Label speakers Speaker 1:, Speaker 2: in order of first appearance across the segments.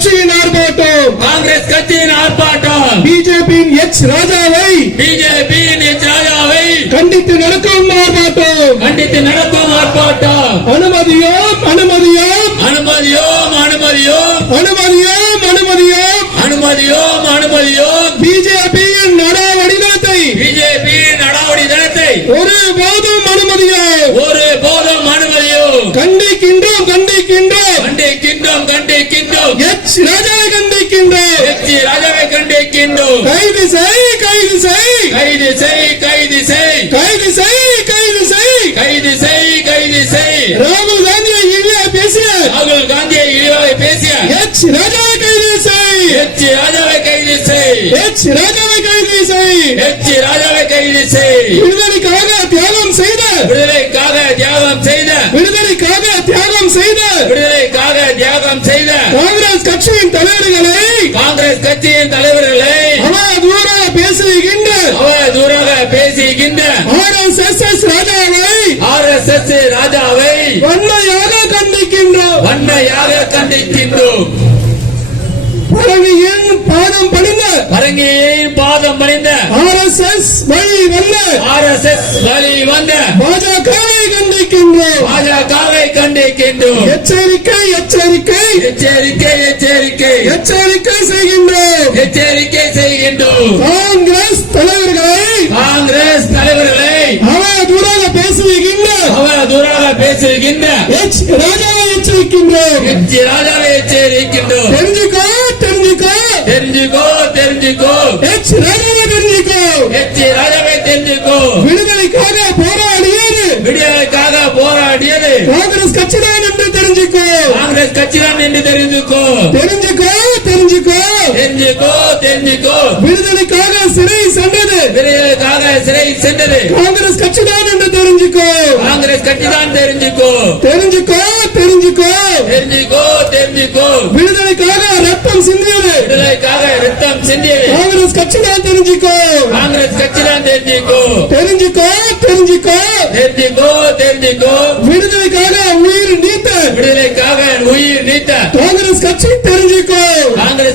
Speaker 1: கட்சியின் ஆர்ப்பாட்டம்.
Speaker 2: காங்கிரஸ் கட்சியின் ஆர்ப்பாட்டம்.
Speaker 1: பிஜேபியின் எச் ராஜாவை
Speaker 2: பிஜேபியின் ராஜாவை
Speaker 1: கண்டித்து நடக்கும் ஆர்ப்பாட்டம்.
Speaker 2: கண்டித்து நடக்கும் ஆர்ப்பாட்டம்.
Speaker 1: ராகுல் காந்தியை இல்லையா பேசிய
Speaker 2: ராகுல் காந்தியை இழிவாக பேசிய
Speaker 1: எச் ராஜாவை கைது செய்
Speaker 2: எச்சி ராஜாவை கைது செய்.
Speaker 1: எச் ராஜாவை கைது செய்.
Speaker 2: எச்சி ராஜாவை கைது செய்.
Speaker 1: விடுதலைக்காக தியாகம் செய்த.
Speaker 2: விடுதலைக்காக தியாகம் செய்த.
Speaker 1: விடுதலைக்காக தியாகம் செய்த.
Speaker 2: விடுதலைக்காக தியாகம் செய்த.
Speaker 1: காங்கிரஸ் கட்சியின் தலைவர்களை
Speaker 2: காங்கிரஸ் கட்சியின் தலைவர்களை
Speaker 1: பாதம் பணிந்த
Speaker 2: பரங்கியின் பாதம் பணிந்த
Speaker 1: ஆர் எஸ் எஸ் வழி வந்த
Speaker 2: ஆர் எஸ் எஸ் வழி வந்த
Speaker 1: பாஜகவை கண்டிக்கின்றோம்.
Speaker 2: பாஜகவை கண்டிக்கின்றோம்.
Speaker 1: எச்சரிக்கை எச்சரிக்கை.
Speaker 2: எச்சரிக்கை எச்சரிக்கை.
Speaker 1: எச்சரிக்கை செய்கின்றோம்.
Speaker 2: எச்சரிக்கை செய்கின்றோம்.
Speaker 1: காங்கிரஸ் தலைவர்களை
Speaker 2: காங்கிரஸ் தலைவர்களை
Speaker 1: அவதூறாக பேசுகின்ற
Speaker 2: அவர் தூராக பேசுகின்ற
Speaker 1: ராஜாவை எச்சரிக்கின்றோம்.
Speaker 2: எச்சி ராஜாவை எச்சரிக்கின்றோம்.
Speaker 1: தெரிஞ்சுக்கோ தெரிஞ்சுக்கோ.
Speaker 2: தெரிஞ்சுக்கோ தெரிஞ்சுக்கோ.
Speaker 1: எச் ராஜாவை தெரிஞ்சுக்கோ.
Speaker 2: எச்சி ராஜாவை தெரிஞ்சுக்கோ.
Speaker 1: விடுதலைக்காக போராடியது.
Speaker 2: விடுதலைக்காக போராடியது.
Speaker 1: காங்கிரஸ் கட்சிதான் என்று தெரிஞ்சுக்கோ.
Speaker 2: காங்கிரஸ் கட்சிதான் என்று தெரிஞ்சுக்கோ.
Speaker 1: தெரிஞ்சுக்கோ தெரிஞ்சுக்கோ
Speaker 2: தெரிஞ்சுக்கோ.
Speaker 1: விடுதலைக்காக சிறை சென்றது.
Speaker 2: விடுதலைக்காக சிறை சென்றது.
Speaker 1: காங்கிரஸ் கட்சிதான் என்று தெரிஞ்சுக்கோ.
Speaker 2: காங்கிரஸ் கட்சிதான் தெரிஞ்சுக்கோ.
Speaker 1: தெரிஞ்சுக்கோ தெரிஞ்சுக்கோ.
Speaker 2: தெரிஞ்சுக்கோ தெரிஞ்சுக்கோ.
Speaker 1: விடுதலைக்காக ரத்தம் சிந்தியது.
Speaker 2: விடுதலைக்காக ரத்தம் சிந்தியது.
Speaker 1: காங்கிரஸ் கட்சிதான் தெரிஞ்சுக்கோ.
Speaker 2: காங்கிரஸ் கட்சிதான் தெரிஞ்சுக்கோ.
Speaker 1: தெரிஞ்சுக்கோ தெரிஞ்சுக்கோ.
Speaker 2: தெரிஞ்சுக்கோ தெரிஞ்சுக்கோ.
Speaker 1: விடுதலைக்காக உயிர் நீத்த.
Speaker 2: விடுதலைக்காக உயிர் நீத்த.
Speaker 1: காங்கிரஸ் கட்சி தெரிஞ்சுக்கோ.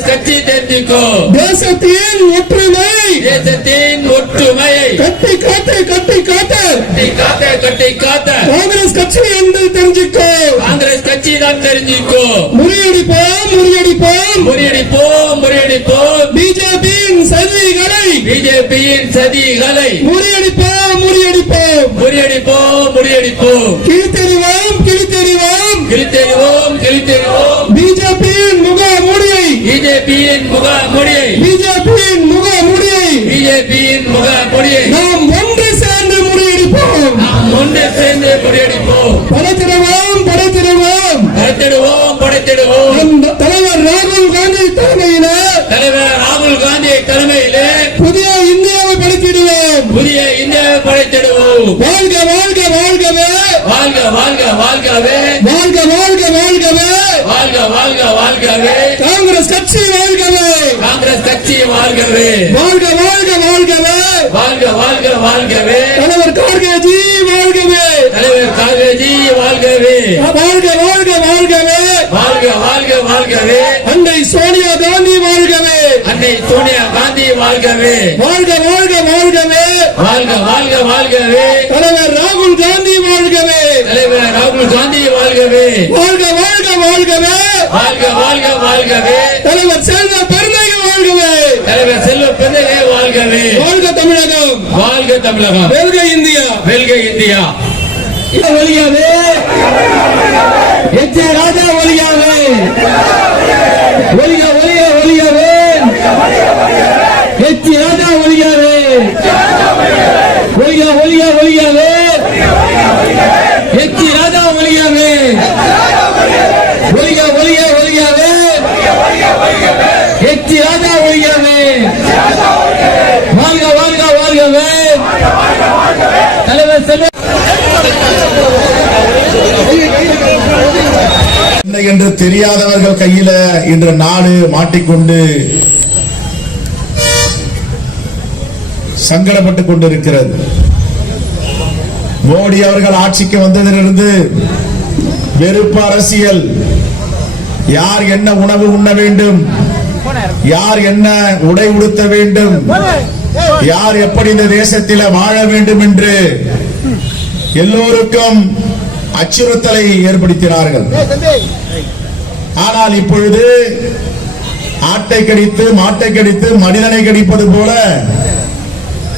Speaker 2: கட்சி தெரிஞ்சுக்கோ
Speaker 1: தேசத்தின் ஒற்றுமை.
Speaker 2: தேசத்தின் ஒற்றுமையை
Speaker 1: கட்டி காத்து கட்டி காத்து.
Speaker 2: கட்டி காத்த கட்டி காத்த.
Speaker 1: காங்கிரஸ் கட்சி என்று தெரிஞ்சுக்கோ.
Speaker 2: காங்கிரஸ் கட்சி தான் தெரிஞ்சுக்கோ.
Speaker 1: முறியடிப்போம் முறியடிப்போம்.
Speaker 2: முறியடிப்போம் முறியடிப்போம்.
Speaker 1: பிஜேபியின் சதிகளை.
Speaker 2: பிஜேபியின் சதிகளை.
Speaker 1: முறியடிப்போம் முறியடிப்போம்.
Speaker 2: முறியடிப்போம் முறியடிப்போம்.
Speaker 1: கிழித்தெறிவோம் கிழித்தெறிவோம்.
Speaker 2: கிழித்தெறிவோம் கிழித்தெறிவோம்.
Speaker 1: பிஜேபியின் முக முடியை.
Speaker 2: பிஜேபியின் முக மூடியை.
Speaker 1: பிஜேபியின் முக முடியை. நாம் ஒன்று சேர்ந்து முறியடிப்போம்.
Speaker 2: நாம் ஒன்று சேர்ந்து முறியடிப்போம்.
Speaker 1: படைத்திடுவோம் படைத்திடுவோம்.
Speaker 2: படைத்திடுவோம் படைத்திடுவோம்.
Speaker 1: தலைவர் ராகுல் காந்தி தலைமையில
Speaker 2: தலைவர் ராகுல் காந்தி தலைமையிலே
Speaker 1: புதிய இந்தியாவை படைத்திடுவோம்.
Speaker 2: புதிய இந்தியாவை படைத்திடுவோம்.
Speaker 1: வாழ்க வாழ்க வாழ்கவே.
Speaker 2: வாழ்க வாழ்க வாழ்கவே.
Speaker 1: வாழ்க வாழ்க வாழ்கவே.
Speaker 2: வாழ்க வாழ்க வாழ்கவே.
Speaker 1: காங்கிரஸ் கட்சி வாழ்கவே.
Speaker 2: காங்கிரஸ் கட்சி வாழ்கவே.
Speaker 1: வாழ்க வாழ்க வாழ்கவே.
Speaker 2: வாழ்க வாழ்க வாழ்கவே.
Speaker 1: தலைவர் கார்கேஜி வாழ்கவே.
Speaker 2: தலைவர் காங்கிரஜி வாழ்கவே.
Speaker 1: வாழ்க வாழ்க வாழ்கவே.
Speaker 2: வாழ்க வாழ்க வாழ்கவே.
Speaker 1: அன்னை சோனியா காந்தி வாழ்கவே.
Speaker 2: அன்னை சோனியா காந்தி வாழ்கவே.
Speaker 1: வாழ்க வாழ்க வாழ்கவே.
Speaker 2: வாழ்க வாழ்க வாழ்கவே
Speaker 1: தலைவர் ராகுல் காந்தி வாழ்கவே
Speaker 2: தலைவர் ராகுல் காந்தி வாழ்கவே.
Speaker 1: வாழ்க வாழ்க வாழ்கவே.
Speaker 2: வாழ்க வாழ்க வாழ்கவே.
Speaker 1: தலைவர் செல்வ பெருந்தகை வாழ்கவே.
Speaker 2: தலைவர் செல்வ பிள்ளைகளே வாழ்கவே.
Speaker 1: வாழ்க தமிழகம்.
Speaker 2: வாழ்க தமிழகம்.
Speaker 1: வெல்க இந்தியா.
Speaker 2: வெல்க இந்தியா.
Speaker 1: ஒழியவே எச் ராஜா ஒழியவே ஒழிக ஒழிய ஒழியவே எச் ராஜா ஒழியவே ஒழிக ஒழிய ஒழியவே எச் ராஜா ஒழியவே ஒழிக ஒழிய ஒழியவே எச் ராஜா ஒழியவே வாழ்க வாழ்க வாழ்கவே தலைவர் செல்வ
Speaker 3: என்ன என்று தெரியாதவர்கள் கையில இன்று நாடு மாட்டிக்கொண்டு சங்கடப்பட்டுக் கொண்டிருக்கிறது. மோடி அவர்கள் ஆட்சிக்கு வந்ததிலிருந்து வெறுப்பு அரசியல். யார் என்ன உணவு உண்ண வேண்டும்? யார் என்ன உடை உடுத்த வேண்டும்? யார் எப்படி இந்த தேசத்தில் வாழ வேண்டும் என்று எல்லோருக்கும் அச்சுறுத்தலை ஏற்படுத்தினார்கள். ஆனால் இப்பொழுது ஆட்டை கடித்து மாட்டை கடித்து மனிதனை கடிப்பது போல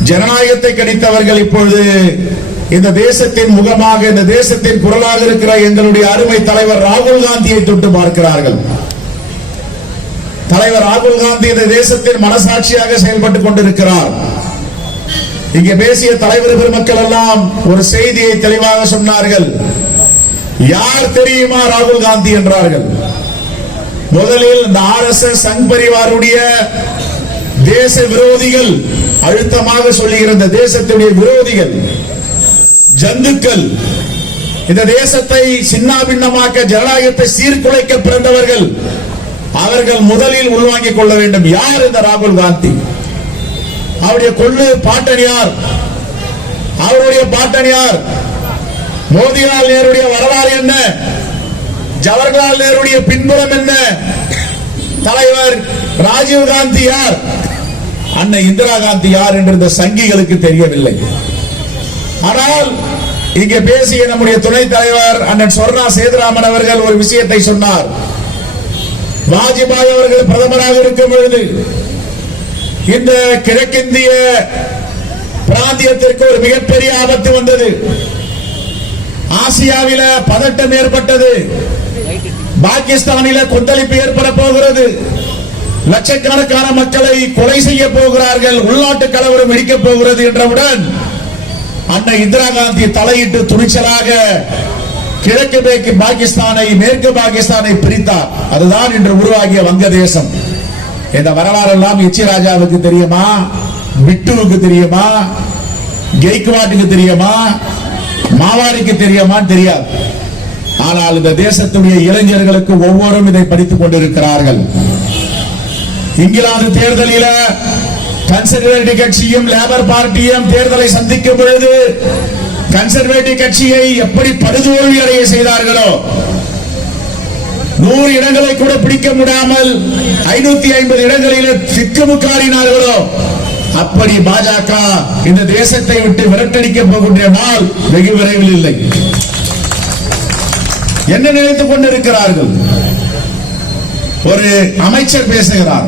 Speaker 3: ஜனநாயகத்தை கடித்தவர்கள் இப்பொழுது இந்த தேசத்தின் முகமாக இந்த தேசத்தின் குரலாக இருக்கிற எங்களுடைய அருமை தலைவர் ராகுல் காந்தியை தொட்டு பார்க்கிறார்கள். தலைவர் ராகுல் காந்தி இந்த தேசத்தின் மனசாட்சியாக செயல்பட்டுக் கொண்டிருக்கிறார். இங்கே பேசிய தலைவர் பெருமக்கள் எல்லாம் ஒரு செய்தியை தெளிவாக சொன்னார்கள். யார் தெரியுமா ராகுல் காந்தி என்றார்கள். முதலில் இந்த ஆர் எஸ் எஸ் சங் பரிவாருடைய தேச விரோதிகள் அழுத்தமாக சொல்லுகிற தேசத்துடைய விரோதிகள் ஜந்துக்கள் இந்த தேசத்தை சின்னாபின்னமாக்க ஜனநாயகத்தை சீர்குலைக்க பிறந்தவர்கள் அவர்கள் முதலில் உள்வாங்கிக் கொள்ள வேண்டும். யார் இந்த ராகுல் காந்தி? அவருடைய கொள்ளு பாட்டனியார் அவருடைய பாட்டனியார் மோதிலால் நேருடைய வரலாறு என்ன? ஜவஹர்லால் நேருடைய பின்புறம் என்ன? தலைவர் ராஜீவ் காந்தி யார்? அன்னை இந்திரா காந்தி யார் என்று இந்த சங்கிகளுக்கு தெரியவில்லை. ஆனால் இங்கே பேசிய நம்முடைய துணைத் தலைவர் அண்ணன் சொர்ணா சேதுராமன் அவர்கள் ஒரு விஷயத்தை சொன்னார். வாஜ்பாய் அவர்கள் பிரதமராக இருக்கும் பொழுது இந்த கிழக்கிந்திய பிராந்தியத்திற்கு ஒரு மிகப்பெரிய ஆபத்து வந்தது. ஆசியாவில பதட்டம் ஏற்பட்டது. பாகிஸ்தானில கொந்தளிப்பு ஏற்பட போகிறது. லட்சக்கணக்கான மக்களை கொலை செய்ய போகிறார்கள். உள்நாட்டு கலவரம் வெடிக்கப் போகிறது என்றவுடன் அன்னை இந்திரா காந்தி தலையிட்டு துணிச்சலாக கிழக்கு மேற்கு பாகிஸ்தானை மேற்கு பாகிஸ்தானை பிரித்தார். அதுதான் இன்று உருவாகிய வங்கதேசம். இந்த வரலாறு எல்லாம் எச்சி ராஜாவுக்கு தெரியுமா? பிட்டுவுக்கு தெரியுமா? கெய்க்வாட்டுக்கு தெரியுமா? மாவாரிக்கு தெரியுமான்னு தெரியாது. ஆனால் இந்த தேசத்துடைய இளைஞர்களுக்கு ஒவ்வொருவரும் இதை படித்துக் கொண்டிருக்கிறார்கள். இங்கிலாந்து தேர்தலில கன்சர்வேட்டிவ் கட்சியும் லேபர் பார்ட்டியும் தேர்தலை சந்திக்கும் பொழுது கன்சர்வேட்டிவ் கட்சியை எப்படி படுதோல்வி அடைய செய்தார்களோ நூறு இடங்களை கூட பிடிக்க முடியாமல் ஐநூத்தி ஐம்பது இடங்களில் திக்குமுக்காடினார்களோ அப்படி பாஜக இந்த தேசத்தை விட்டு விரட்டடிக்க போகின்ற நாள் வெகு விரைவில் இல்லை. என்ன நினைத்துக் கொண்டிருக்கிறார்கள்? ஒரு அமைச்சர் பேசுகிறார்.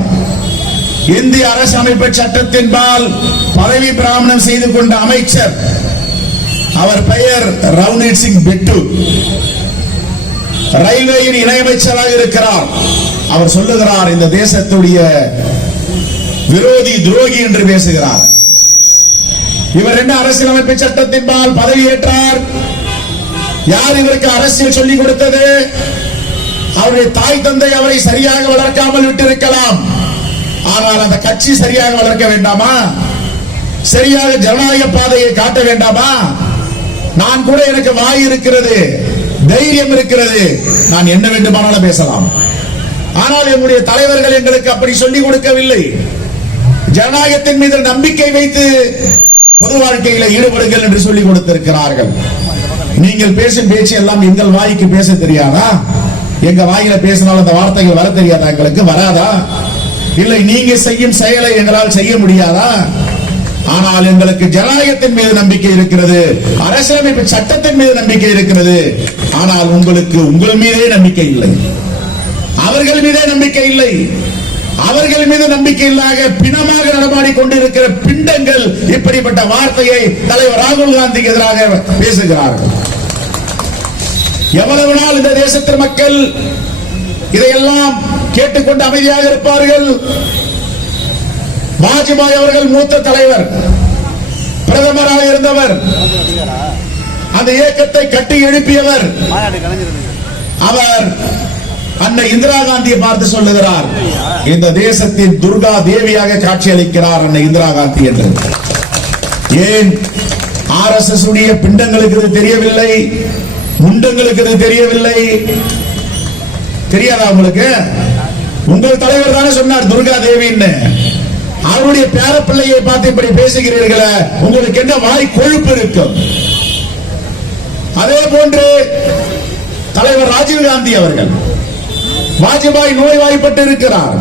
Speaker 3: இந்திய அரசமைப்பு சட்டத்தின்பால் பதவி பிராமணம் செய்து கொண்ட அமைச்சர் அவர் பெயர் ரவுனீத் சிங் பிட்டு. ரயில்வேயின் இணையமைச்சராக இருக்கிறார். அவர் சொல்லுகிறார் இந்த தேசத்துடைய விரோதி துரோகி என்று பேசுகிறார். இவர் என்ன அரசியலமைப்பு சட்டத்தின்பால் பதவியேற்றார் யார் இவருக்கு அரசியல் சொல்லிக் கொடுத்தது? அவருடைய தாய் தந்தை அவரை சரியாக வளர்க்காமல் விட்டிருக்கலாம். ஆனால் அந்த கட்சி சரியாக வளர்க்க வேண்டாமா? சரியாக ஜனநாயக பாதையை காட்ட வேண்டாமா? நான் கூட எனக்கு வாய் இருக்கிறது தைரியம் இருக்கிறது. நான் என்ன வேண்டுமானாலும் பேசலாம். ஆனால் எங்களுடைய தலைவர்கள் எங்களுக்கு அப்படி சொல்லிக் கொடுக்கவில்லை. ஜனநாயகத்தின் மீது நம்பிக்கை வைத்து பொது வாழ்க்கையில ஈடுபடுங்கள் என்று சொல்லிக் கொடுத்திருக்கிறார்கள். நீங்கள் பேசும் பேச்சு எல்லாம் எங்கள் வாய்க்கு பேச தெரியாதா? எங்க வாயில பேசினால் அந்த வார்த்தைகள் வர தெரியாதா எங்களுக்கு? வராதா? இல்லை நீங்க செய்யும் செயலை எங்களால் செய்ய முடியாதா? ஆனால் எங்களுக்கு ஜனநாயகத்தின் மீது நம்பிக்கை இருக்கிறது அரசியலமைப்பு சட்டத்தின் மீது நம்பிக்கை இருக்கிறது. ஆனால் உங்களுக்கு உங்கள் மீதே நம்பிக்கை இல்லை. அவர்கள் மீதே நம்பிக்கை இல்லை. அவர்கள் மீது நம்பிக்கை இல்லாத பிணமாக நடமாடி கொண்டிருக்கிற பிண்டங்கள் இப்படிப்பட்ட வார்த்தையை தலைவர் ராகுல் காந்திக்கு எதிராக பேசுகிறார்கள். எவ்வளவு நாள் இந்த தேசத்தின் மக்கள் இதையெல்லாம் கேட்டுக்கொண்டு அமைதியாக இருப்பார்கள்? வாஜ்பாய் அவர்கள் மூத்த தலைவர். பிரதமராக இருந்தவர். அந்த இயக்கத்தை கட்டி எழுப்பியவர். அவர் அன்னை இந்திரா காந்தியை பார்த்து சொல்லுகிறார் இந்த தேசத்தின் துர்கா தேவியாக காட்சியளிக்கிறார் அன்னை இந்திரா காந்தி என்று. ஏன் ஆர் எஸ் எஸ் உடைய பிண்டங்களுக்கு இது தெரியவில்லை? முண்டங்களுக்கு இது தெரியவில்லை? தெரியாதா உங்களுக்கு? உங்கள் தலைவர் தானே சொன்னார் துர்கா தேவின்னு. அவருடைய பேரப்பிள்ளையை பார்த்து இப்படி பேசுகிறீர்களே உங்களுக்கு என்ன வாய் கொழுப்பு இருக்கும் அதே போன்று தலைவர் ராஜீவ் காந்தி அவர்கள் வாஜ்பாய் நோய்வாய்ப்பட்டு இருக்கிறார்.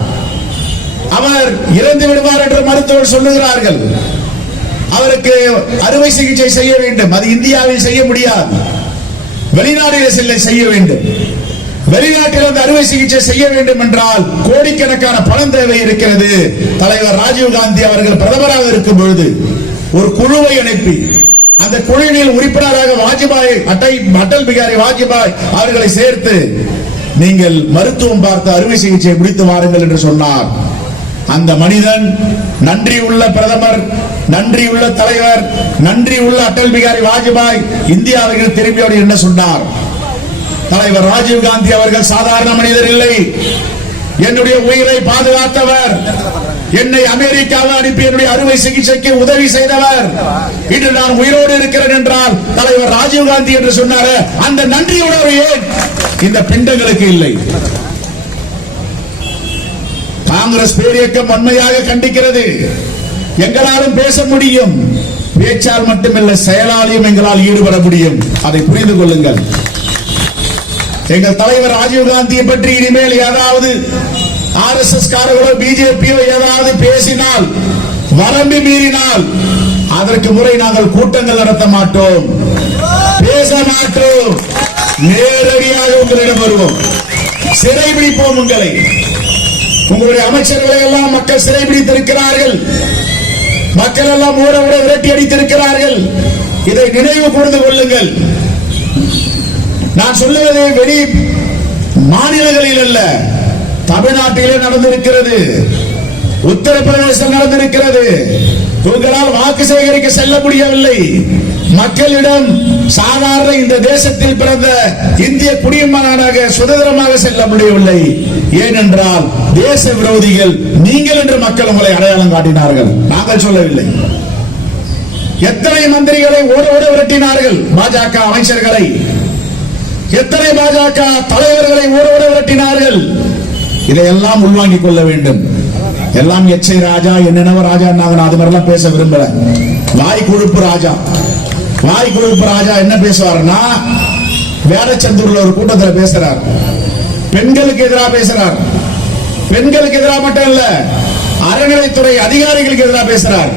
Speaker 3: அவர் இறந்து விடுவார் என்று மருத்துவர் சொல்லுகிறார்கள். அவருக்கு அறுவை சிகிச்சை செய்ய வேண்டும். அது இந்தியாவில் செய்ய முடியாது. வெளிநாடுகளில் செல்ல செய்ய வேண்டும். வெளிநாட்டில் அந்த அறுவை சிகிச்சை செய்ய வேண்டும் என்றால் கோடிக்கணக்கான பணம் தேவை இருக்கிறது தலைவர் ராஜீவ் காந்தி அவர்கள் பிரதமராக இருக்கும் பொழுது ஒரு குழுவை அனுப்பி அந்த குழுவில் உறுப்பினராக வாஜ்பாய் அட்டை அட்டல் பிகாரி வாஜ்பாய் அவர்களை சேர்த்து நீங்கள் மருத்துவம் பார்த்து அறுவை சிகிச்சை முடித்து வாருங்கள் என்று சொன்னார். அந்த மனிதன் நன்றி உள்ள பிரதமர் நன்றி உள்ள தலைவர் நன்றி உள்ள அட்டல் பிகாரி வாஜ்பாய் இந்தியாவுக்கு திரும்பியோடு என்ன சொன்னார். தலைவர் ராஜீவ் காந்தி அவர்கள் சாதாரண மனிதர் இல்லை. என்னுடைய உயிரை பாதுகாத்தவர். என்னை அமெரிக்காவில் அனுப்பி என்னுடைய அறுவை சிகிச்சைக்கு உதவி செய்தவர். இன்று நான் உயிரோடு இருக்கிறேன் என்றால் தலைவர் ராஜீவ் காந்தி என்று சொன்னார அந்த நன்றி உணர்வு ஏன் இந்த பிண்டங்களுக்கு இல்லை. காங்கிரஸ் பேரியக்கம் வன்மையாக கண்டிக்கிறது. எங்களாலும் பேச முடியும். பேச்சால் மட்டுமல்ல செயலாலையும் எங்களால் ஈடுபட முடியும். அதை புரிந்து கொள்ளுங்கள். எங்கள் தலைவர் ராஜீவ் காந்தியை பற்றி இனிமேல் ஏதாவது ஆர் எஸ் எஸ் காரர்களோ பிஜேபியோ ஏதாவது பேசினால் வரம்பு மீறினால் அதற்கு முறை நாங்கள் கூட்டங்கள் நடத்த மாட்டோம். பேச மாட்டோம். நேரடியாக உங்களிடம் வருவோம். சிறைபிடிப்போம் உங்களை. உங்களுடைய அமைச்சர்களை எல்லாம் மக்கள் சிறைபிடித்திருக்கிறார்கள் மக்கள் எல்லாம் ஊர விட விரட்டி அடித்திருக்கிறார்கள். இதை நினைவு கூர்ந்து கொள்ளுங்கள். நான் சொல்லுவது வெளி மாநிலங்களில் அல்ல. தமிழ்நாட்டிலே நடந்திருக்கிறது. உத்தரப்பிரதேசம் நடந்திருக்கிறது. உங்களால் வாக்கு சேகரிக்க செல்ல முடியவில்லை. மக்களிடம் சாதாரண இந்த தேசத்தில் பிறந்த இந்திய குடிமகனாக சுதந்திரமாக செல்ல முடியவில்லை. ஏனென்றால் தேச விரோதிகள் நீங்கள் என்று மக்கள் உங்களை அடையாளம் காட்டினார்கள். நாங்கள் சொல்லவில்லை. எத்தனை மந்திரிகளை ஓட ஓட விரட்டினார்கள். பாஜக அமைச்சர்களை. எத்தனை பாஜக தலைவர்களை ஊரோட விரட்டினார்கள்? இதையெல்லாம் உள்வாங்கிக் கொள்ள வேண்டும். எல்லாம் எச்சை ராஜா என்னென்னவோ ராஜா நான் அது மாதிரிலாம் பேச விரும்பல. வாய் கொழுப்பு ராஜா. வாய் கொழுப்பு ராஜா என்ன பேசுவாருன்னா வேடச்சந்தூர்ல ஒரு கூட்டத்துல பேசுறார். பெண்களுக்கு எதிராக பேசுறார். பெண்களுக்கு எதிராக மட்டும் இல்ல அறநிலைத்துறை அதிகாரிகளுக்கு எதிராக பேசுறார்.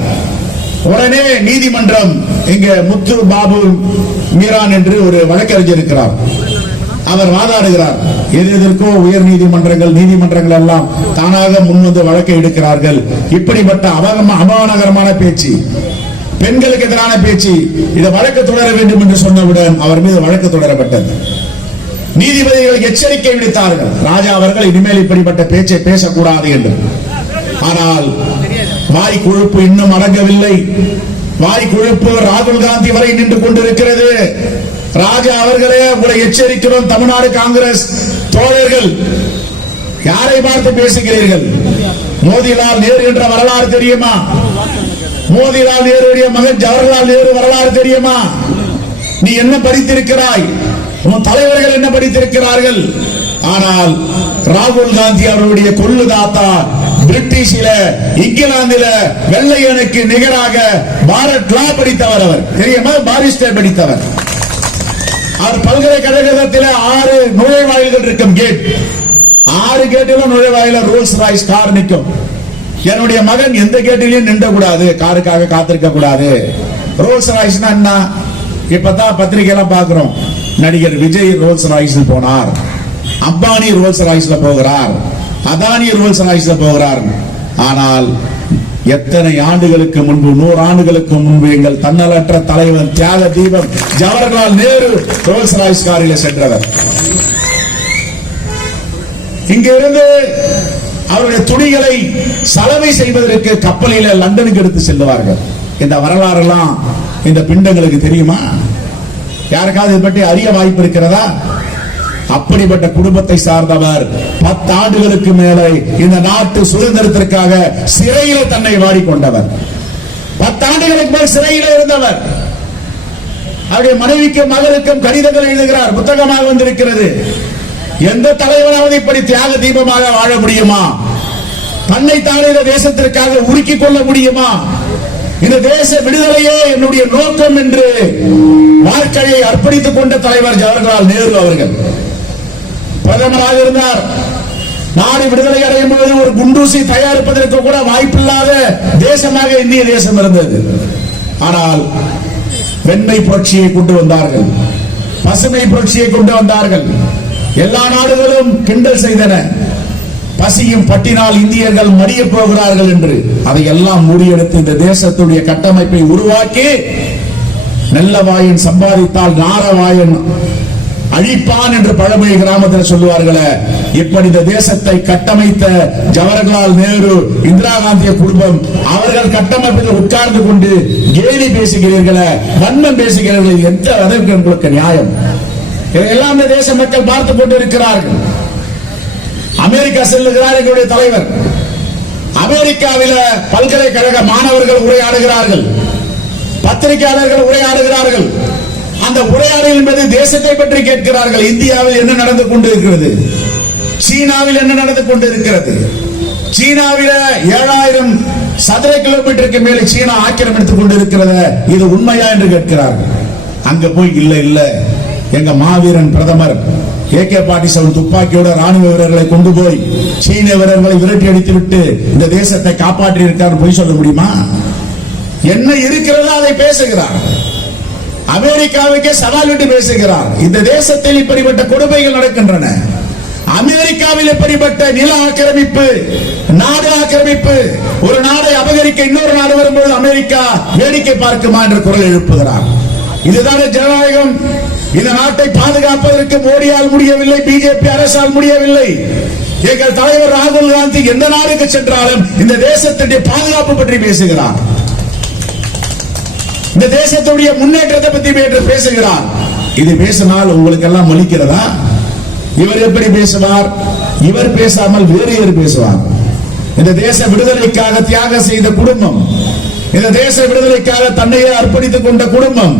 Speaker 3: உடனே நீதிமன்றம் இங்க முத்து பாபு மீரான் என்று ஒரு வழக்கறிஞர் இருக்கிறார். அவர் வாதாடுகிறார். எது எதற்கோ உயர் நீதிமன்றங்கள் நீதிமன்றங்கள் எல்லாம் தானாக முன்வந்து வழக்கை எடுக்கிறார்கள். இப்படிப்பட்ட அவகம பேச்சு பெண்களுக்கு எதிரான பேச்சு இதை வழக்கு தொடர வேண்டும் என்று சொன்னவுடன் அவர் மீது வழக்கு தொடரப்பட்டது. நீதிபதிகள் எச்சரிக்கை விடுத்தார்கள். ராஜா அவர்கள் இனிமேல் இப்படிப்பட்ட பேச்சை பேசக்கூடாது என்று. ஆனால் வாய் கொழுப்பு இன்னும் அடங்கவில்லை. வாய் கொழுப்பு ராகுல் காந்தி வரை நின்று கொண்டிருக்கிறது. ராஜா அவர்களே உங்களை எச்சரிக்கிறோம் தமிழ்நாடு காங்கிரஸ் தோழர்கள். யாரை பார்த்து பேசுகிறீர்கள்? மோதிலால் நேரு என்ற வரலாறு தெரியுமா? மோதிலால் நேருடைய மகன் ஜவஹர்லால் நேரு வரலாறு தெரியுமா? நீ என்ன படித்திருக்கிறாய்? உன் தலைவர்கள் என்ன படித்திருக்கிறார்கள்? ஆனால் ராகுல் காந்தி அவர்களுடைய கொள்ளு தாத்தா பிரிட்டிஷில இங்கிலாந்துல வெள்ளையனுக்கு நிகராக பாரத் லா படித்தவர் அவர். தெரியுமா? பாரிஸ்டர் படித்தவர். அவர் பல்கலைக்கழகத்தில் ஆறு நுழைவாயில்கள் இருக்கும் கேட் ஆறு கேட்டிலும் நுழைவாயில ரோல்ஸ் ராய்ஸ் கார் நிற்கும். என்னுடைய மகன் எந்த கேட்டிலையும் நின்ற கூடாது காருக்காக காத்திருக்க கூடாது. ரோல்ஸ் ராய்ஸ் என்ன? இப்பதான் பத்திரிகை எல்லாம் பாக்குறோம் நடிகர் விஜய் ரோல்ஸ் ராய்ஸ் போனார். அம்பானி ரோல்ஸ் ராய்ஸ்ல போகிறார். அதானி ரோல்ஸ் போகிறார். ஆனால் எத்தனை ஆண்டுகளுக்கு முன்பு நூறு ஆண்டுகளுக்கு முன்பு எங்கள் தன்னலற்ற தலைவர் தியாக தீபம் ஜவஹர்லால் நேரு ரோல்ஸ் ராய்ஸ் காரில் சென்றவர். இங்கிருந்து அவருடைய துணிகளை சலவை செய்வதற்கு கப்பலில லண்டனுக்கு எடுத்து செல்லுவார்கள். இந்த வரலாறெல்லாம் இந்த பிண்டங்களுக்கு தெரியுமா? யாருக்காவது இதை பற்றி அறிய வாய்ப்பு இருக்கிறதா? அப்படிப்பட்ட குடும்பத்தை சார்ந்தவர் பத்து ஆண்டுகளுக்கு மேலே இந்த நாட்டு சுதந்திரத்திற்காக சிறையில தன்னை வாடிக்கொண்டவர். பத்து ஆண்டுகளுக்கு மேல் சிறையில இருந்தவர். அவருடைய மனைவிக்கும் மகளுக்கும் கடிதங்கள் எழுதுகிறார் புத்தகமாக வந்திருக்கிறது. எந்த தலைவனாவது இப்படி தியாக தீபமாக வாழ முடியுமா? தன்னை தானே இந்த தேசத்திற்காக உருக்கிக் கொள்ள முடியுமா? இந்த தேச விடுதலையே என்னுடைய நோக்கம் என்று வாழ்க்கையை அர்ப்பணித்துக் கொண்ட தலைவர் ஜவஹர்லால் நேரு அவர்கள். பிரதமராக இருந்தார். நாடு விடுதலை அடையும் போது ஒரு குண்டூசி தயாரிப்பதற்கு கூட வாய்ப்பில்லாத தேசமாக இந்திய தேசம் இருந்தது. ஆனால் வெண்மை புரட்சியை கொண்டு வந்தார்கள். பசுமை புரட்சியை கொண்டு வந்தார்கள். எல்லா நாடுகளும் கிண்டல் செய்தன. பசியும் பட்டினால் இந்தியர்கள் மடிய போகிறார்கள் என்று. அதையெல்லாம் முறியெடுத்து இந்த தேசத்துடைய கட்டமைப்பை உருவாக்கி நல்லவாயன் சம்பாதித்தால் நாரவாயன் அழிப்பான் என்று பழமொழி கிராமத்தில் சொல்லுவார்களே. இப்படி இந்த தேசத்தை கட்டமைத்த ஜவஹர்லால் நேரு இந்திரா காந்திய குடும்பம் அவர்கள் கட்டமைப்பில் உட்கார்ந்து கொண்டு கேலி பேசுகிறீர்களே வன்மம் பேசுகிறீர்கள் எந்த அளவுக்கு உங்களுக்கு நியாயம்? இதையெல்லாம் இந்த தேச மக்கள் பார்த்து கொண்டு இருக்கிறார்கள் அமெரிக்கா செல்லுகிறார் எங்களுடைய தலைவர். அமெரிக்காவில பல்கலைக்கழக மாணவர்கள் உரையாடுகிறார்கள். பத்திரிகையாளர்கள் உரையாடுகிறார்கள். அந்த உரையாடல் என்பது தேசத்தை பற்றி கேட்கிறார்கள். இந்தியாவில் என்ன நடந்து கொண்டிருக்கிறது? சீனாவில் என்ன நடந்து கொண்டிருக்கிறது? சீனாவில ஏழாயிரம் சதுர கிலோமீட்டருக்கு மேலே சீனா ஆக்கிரமித்துக் கொண்டிருக்கிறத இது உண்மையா என்று கேட்கிறார்கள். அங்க போய் இல்ல இல்ல. எங்க மாவீரன் பிரதமர் ஏ கே பாட்டிசவன் துப்பாக்கியோட ராணுவ வீரர்களை கொண்டு போய் சீன வீரர்களை விரட்டி அடித்து விட்டு இந்த தேசத்தை காப்பாற்றி இருக்கார் பொய் சொல்ல முடியுமா? என்ன இருக்கிறதோ அதை பேசுகிறார். அமெரிக்காவுக்கே சவால் விட்டு பேசுகிறார். இந்த தேசத்தில் இப்படிப்பட்ட கொடுமைகள் நடக்கின்றன. அமெரிக்காவில் இப்படிப்பட்ட நில ஆக்கிரமிப்பு நாடு ஆக்கிரமிப்பு ஒரு நாடை அபகரிக்க இன்னொரு நாடு வரும்போது அமெரிக்கா வேடிக்கை பார்க்குமா என்று குரல் எழுப்புகிறார். இதுதானே ஜனநாயகம். இந்த நாட்டை பாதுகாப்பதற்கு மோடியால் முடியவில்லை பிஜேபி அரசால் முடியவில்லை. எங்கள் தலைவர் ராகுல் காந்தி எந்த நாடுக்கு சென்றாலும் இந்த தேசத்தினுடைய பாதுகாப்பு பற்றி பேசுகிறார். இந்த தேசத்துடைய முன்னேற்றத்தை பத்தி பேற்று பேசுகிறார். இது பேசினால் உங்களுக்கு எல்லாம் மலிக்கிறதா? இவர் எப்படி பேசுவார்? இவர் பேசாமல் வேறு யார் பேசுவார்? இந்த தேச விடுதலைக்காக தியாகம் செய்த குடும்பம் இந்த தேச விடுதலைக்காக தன்னையே அர்ப்பணித்துக் கொண்ட குடும்பம்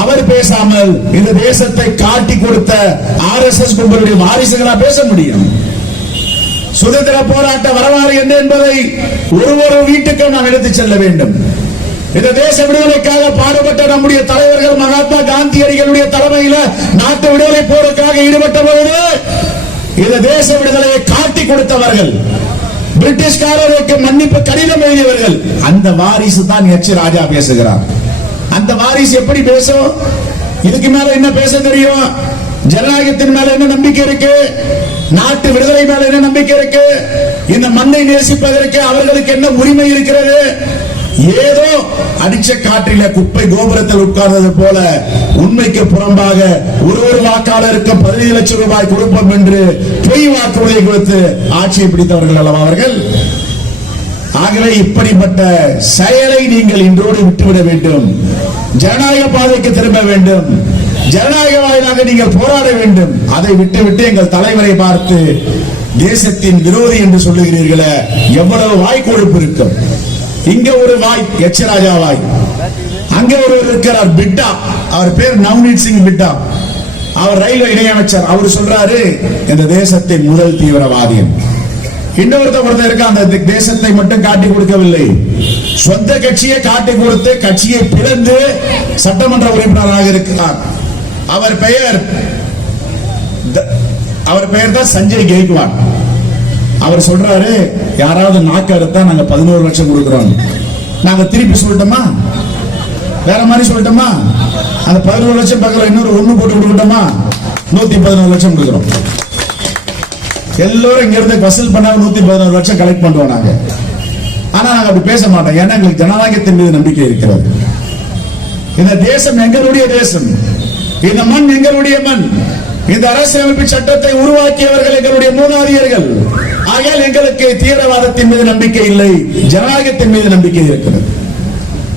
Speaker 3: அவர் பேசாமல் இந்த தேசத்தை காட்டி கொடுத்த ஆர் எஸ் எஸ் கும்பலுடைய வாரிசுகளா பேச முடியும். சுதந்திர போராட்ட வரலாறு என்ன என்பதை ஒரு ஒரு வீட்டுக்கும் நாம் எடுத்துச் செல்ல வேண்டும். இந்த தேச விடுதலைக்காக பாடுபட்ட நம்முடைய தலைவர்கள் மகாத்மா காந்தியடிகளுடைய தலைமையில நாட்டு விடுதலை போருக்காக ஈடுபட்ட பொழுது இந்த தேச விடுதலையை காட்டி கொடுத்தவர்கள் பிரிட்டிஷ்காரருக்கு மன்னிப்பு கடிதம் எழுதியவர்கள் அந்த வாரிசு தான் எச் ராஜா பேசுகிறார். அந்த வாரிசு எப்படி பேசும்? இதுக்கு மேல என்ன பேச தெரியும்? ஜனநாயகத்தின் மேல என்ன நம்பிக்கை இருக்கு? நாட்டு விடுதலை மேல என்ன நம்பிக்கை இருக்கு? இந்த மண்ணை நேசிப்பதற்கு அவர்களுக்கு என்ன உரிமை இருக்கிறது? ஏதோ அடிச்ச காற்றில குப்பை கோபுரத்தில் உட்கார்ந்தது போல உண்மைக்கு புறம்பாக ஒரு ஒரு வாக்காளருக்கு பதினைந்து லட்சம் ரூபாய் கொடுப்போம் என்று பொய் வாக்குறுதியை கொடுத்து ஆட்சியை பிடித்தவர்கள் அல்லவா அவர்கள்? ஆகவே இப்படிப்பட்ட செயலை நீங்கள் இன்றோடு விட்டுவிட வேண்டும். ஜனநாயக பாதைக்கு திரும்ப வேண்டும். ஜனநாயக வாயிலாக நீங்கள் போராட வேண்டும். அதை விட்டுவிட்டு எங்கள் தலைவரை பார்த்து தேசத்தின் விரோதி என்று சொல்லுகிறீர்களே எவ்வளவு வாய்க்கொழுப்பு இருக்கும். இங்க ஒரு வாய் யட்சராஜா வாய். அங்க ஒருவர் இருக்கிறார் பிட்டா. அவர் பேர் நவ்னீத் சிங் பிட்டா. அவர் ரயில்வே இணையமைச்சர். அவர் சொல்றாரு இந்த தேசத்தின் முதல் தீவிரவாதியம். இன்னொருத்த ஒருத்தர் இருக்க அந்த தேசத்தை மட்டும் காட்டி கொடுக்கவில்லை. சொந்த கட்சியை காட்டி கொடுத்து கட்சியை பிளந்து சட்டமன்ற உறுப்பினராக இருக்கிறார். அவர் பெயர் த- அவர் பெயர் தான் சஞ்சய் கெய்க்வாட் அவர் சொல்றாரு யாராவது நாக்கு அறுத்தா நாங்க பதினோரு லட்சம் கொடுக்குறோம். நாங்க திருப்பி சொல்லட்டுமா? வேற மாதிரி சொல்லட்டுமா? அந்த பதினோரு லட்சம் பக்கத்துல இன்னொரு ஒண்ணு போட்டு கொடுக்கட்டுமா? நூத்தி பதினோரு லட்சம் கொடுக்குறோம். எல்லோரும் இங்க இருந்து வசூல் பண்ணாம நூத்தி பதினோரு லட்சம் கலெக்ட் பண்ணுவோம் நாங்க. ஆனா நாங்க அப்படி பேச மாட்டோம். ஏன்னா எங்களுக்கு ஜனநாயகத்தின் மீது நம்பிக்கை இருக்கிறது. இந்த தேசம் எங்களுடைய தேசம். இந்த மண் எங்களுடைய மண். இந்த அரசியலமைப்பு சட்டத்தை உருவாக்கியவர்கள் எங்களுடைய மூதாதியர்கள். ஆகையால் எங்களுக்கு தீவிரவாதத்தின் மீது நம்பிக்கை இல்லை ஜனநாயகத்தின் மீது நம்பிக்கை இருக்கிறது.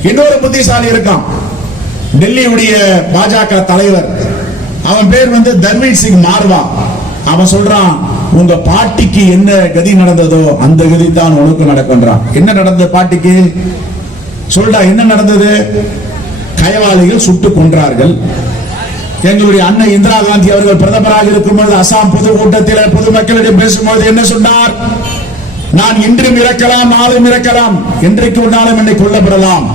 Speaker 3: இன்னொரு புத்திசாலி இருக்கான். டெல்லியுடைய பாஜக தலைவர். அவன் பேர் வந்து தர்மீர் சிங் மார்வா. அவன் சொல்றான் உங்க பாட்டிக்கு என்ன கதி நடந்ததோ அந்த கதி தான் உனக்கு நடக்கின்றான் என்ன நடந்தது பாட்டிக்கு? சொல்றா என்ன நடந்தது? கயவாளிகள் சுட்டு கொன்றார்கள். எங்களுடைய அன்னை இந்திரா காந்தி அவர்கள் பிரதமராக இருக்கும்போது அசாம் பொதுக்கூட்டத்தில் பொதுமக்களிடம் பேசும்போது என்ன சொன்னார்? நான் இன்றும் இறக்கலாம் நாளும் இறக்கலாம். என்றைக்கு உன்னாலும் என்னை கொல்லப்படலாம்.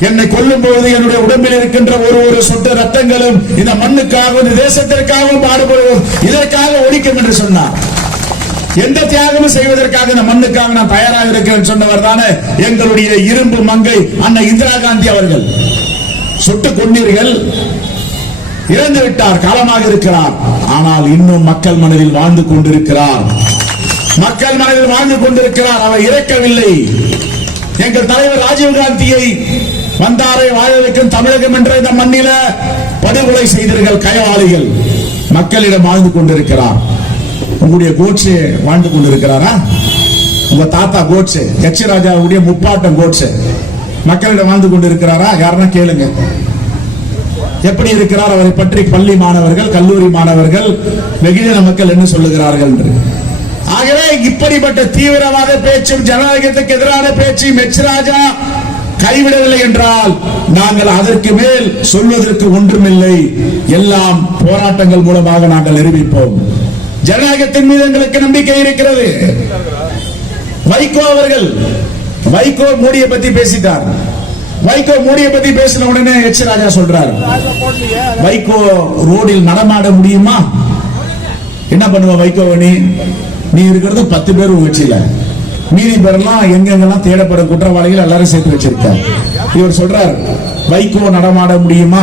Speaker 3: என்னை கொல்லும் பொழுது என்னுடைய உடம்பில் இருக்கின்ற ஒரு ஒரு சொட்டு ரத்தங்களும் இந்த மண்ணுக்காகவும் இந்த தேசத்திற்காகவும் பாடுபடுவோம். இதற்காக ஒழிக்கும் என்று சொன்னார். எந்த தியாகமும் செய்வதற்காக இந்த மண்ணுக்காக நான் தயாராக இருக்கிறேன் சொன்னவர் தானே எங்களுடைய இரும்பு மங்கை அண்ணன் இந்திரா காந்தி அவர்கள். சுட்டு கொண்டீர்கள். இறந்து விட்டார் காலமாக இருக்கிறார். ஆனால் இன்னும் மக்கள் மனதில் வாழ்ந்து கொண்டிருக்கிறார். மக்கள் மனதில் வாழ்ந்து கொண்டிருக்கிறார் அவர் இறக்கவில்லை. எங்கள் தலைவர் ராஜீவ் காந்தியை வந்தாரை வாழ வைக்கும் தமிழகம் என்ற இந்த மண்ணில படுகொலை செய்தீர்கள் கயவாளிகள் மக்களிடம் வாழ்ந்து கொண்டிருக்கிறார். உங்களுடைய கோட்ஸே வாழ்ந்து கொண்டிருக்கிறாரா? உங்க தாத்தா கோட்ஸு எச் ராஜாவுடைய முப்பாட்டம் கோட்ஸு மக்களிடம் வாழ்ந்து கொண்டிருக்கிறாரா? யாருன்னா கேளுங்க. எப்படி இருக்கிறார் அவரை பற்றி பள்ளி மாணவர்கள் கல்லூரி மாணவர்கள் வெகுஜன மக்கள் என்ன சொல்லுகிறார்கள் என்று. ஆகவே இப்படிப்பட்ட தீவிரவாத பேச்சும் ஜனநாயகத்துக்கு எதிரான பேச்சு மெச்சராஜா கைவிடவில்லை என்றால் நாங்கள் அதற்கு மேல் சொல்வதற்கு ஒன்றுமில்லை. எல்லாம் போராட்டங்கள் மூலமாக நாங்கள் நிரூபிப்போம். ஜனநாயகத்தின் மீது எங்களுக்கு நம்பிக்கை இருக்கிறது. வைகோ அவர்கள் வைகோ மோடியை பத்தி பேசிட்டார். வைகோ மோடியை பத்தி பேசின உடனே எச் ராஜா சொல்றாரு. வைகோ ரோடில் நடமாட முடியுமா? என்ன பண்ணுவ வைகோ நீ? நீ இருக்கிறது பத்து பேர் உங்க கட்சியில மீதி பேரெல்லாம் எங்கெங்கெல்லாம் தேடப்படும் குற்றவாளிகள் எல்லாரும் சேர்த்து வச்சிருக்க. இவர் சொல்றார் வைகோ நடமாட முடியுமா?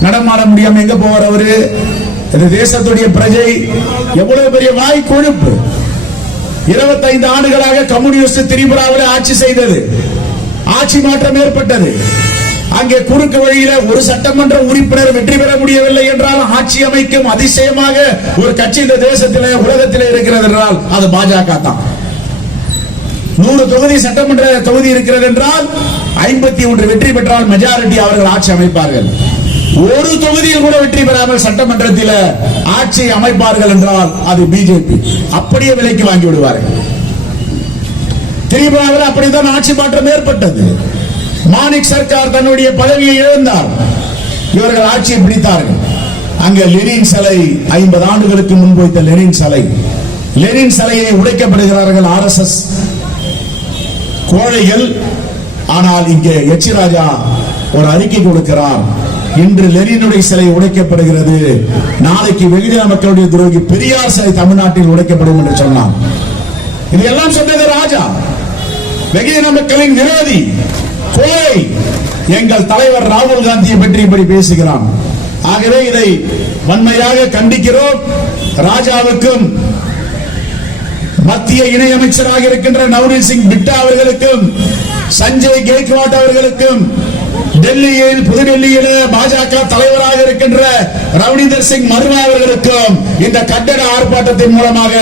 Speaker 3: நடமாட முடியாம எங்க போவார் அவரு? இந்த தேசத்துடைய பிரஜை எவ்வளவு பெரிய வாய் கொழுப்பு. இருபத்தைந்து ஆண்டுகளாக கம்யூனிஸ்ட் திரிபுராவில் ஆட்சி செய்தது. ஆட்சி மாற்றம் ஏற்பட்டது. அங்கே குறுக்கு வழியில ஒரு சட்டமன்ற உறுப்பினர் வெற்றி பெற முடியவில்லை என்றால் ஆட்சி அமைக்கும் அதிசயமாக ஒரு கட்சி இந்த தேசத்திலே உலகத்திலே இருக்கிறது என்றால் அது பாஜக தான். நூறு தொகுதி சட்டமன்ற தொகுதி இருக்கிறது என்றால் ஐம்பத்தி ஒன்று வெற்றி பெற்றால் மெஜாரிட்டி அவர்கள் ஆட்சி அமைப்பார்கள். ஒரு தொகுதியில் கூட வெற்றி பெறாமல் சட்டமன்றத்தில் ஆட்சி அமைப்பார்கள் என்றால் அது பிஜேபி அப்படியே விலைக்கு வாங்கி விடுவார்கள். திரிபுராவில் அப்படித்தான் ஆட்சி மாற்றம் ஏற்பட்டது. மாணிக் சர்க்கார் தன்னுடைய பதவியை இழந்தார். இவர்கள் ஆட்சியை பிடித்தார்கள். அங்கே லெனின் சிலை ஐம்பது ஆண்டுகளுக்கு முன்பு வைத்த லெனின் சிலை. லெனின் சிலையை உடைக்கப்படுகிறார்கள் ஆர்எஸ்எஸ் கோழைகள். ஆனால் இங்கே எச் ராஜா ஒரு அறிக்கை கொடுக்கிறார். இன்று லெனினுடைய சிலை உடைக்கப்படுகிறது. நாளைக்கு வெகுஜன மக்களுடைய துரோகி பெரியார் சிலை தமிழ்நாட்டில் உடைக்கப்படும் என்று சொன்னார். இதையெல்லாம் சொன்னது ராஜா. வெகுஜன மக்களின் விரோதி கோழை எங்கள் தலைவர் ராகுல் காந்தியை பற்றி இப்படி பேசுகிறான். ஆகவே இதை வன்மையாக கண்டிக்கிறோம். ராஜாவுக்கும் மத்திய இணையமைச்சராக இருக்கின்ற நவ்ரீன் சிங் பிட்டா அவர்களுக்கும் சஞ்சய் கேக்வாட் அவர்களுக்கும் டெல்லியில் புதுடெல்லியில் பாஜக தலைவராக இருக்கின்ற ரவனிதர் சிங் மர்மா அவர்களுக்கும் இந்த கண்டன ஆர்ப்பாட்டத்தின் மூலமாக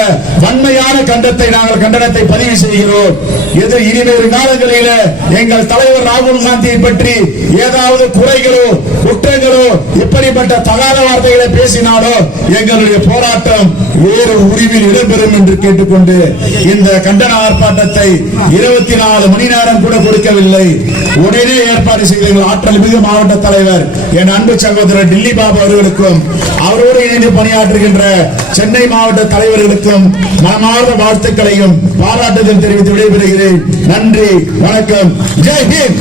Speaker 3: வன்மையான கண்டத்தை நாங்கள் கண்டனத்தை பதிவு செய்கிறோம். எது இனிவேறு காலங்களில் எங்கள் தலைவர் ராகுல் காந்தியை பற்றி ஏதாவது குறைகளோ குற்றங்களோ இப்படிப்பட்ட தகாத வார்த்தைகளை பேசினாலோ எங்களுடைய போராட்டம் வேறு உரிவில் இடம்பெறும் என்று கேட்டுக்கொண்டு இந்த கண்டன ஆர்ப்பாட்டத்தை இருபத்தி நாலு மணி நேரம் கூட கொடுக்கவில்லை. உடனே ஏற்பாடு செய்தீர்கள். ஆற்றல் மிகு மாவட்ட தலைவர் என் அன்பு சகோதரர் டில்லி பாபு அவர்களுக்கும் அவரோடு இணைந்து பணியாற்றுகின்ற சென்னை மாவட்ட தலைவர்களுக்கும் மனமார்ந்த வாழ்த்துக்களையும் பாராட்டுதல் தெரிவித்து விடைபெறுகிறேன். நன்றி வணக்கம். ஜெய் ஹிந்த்!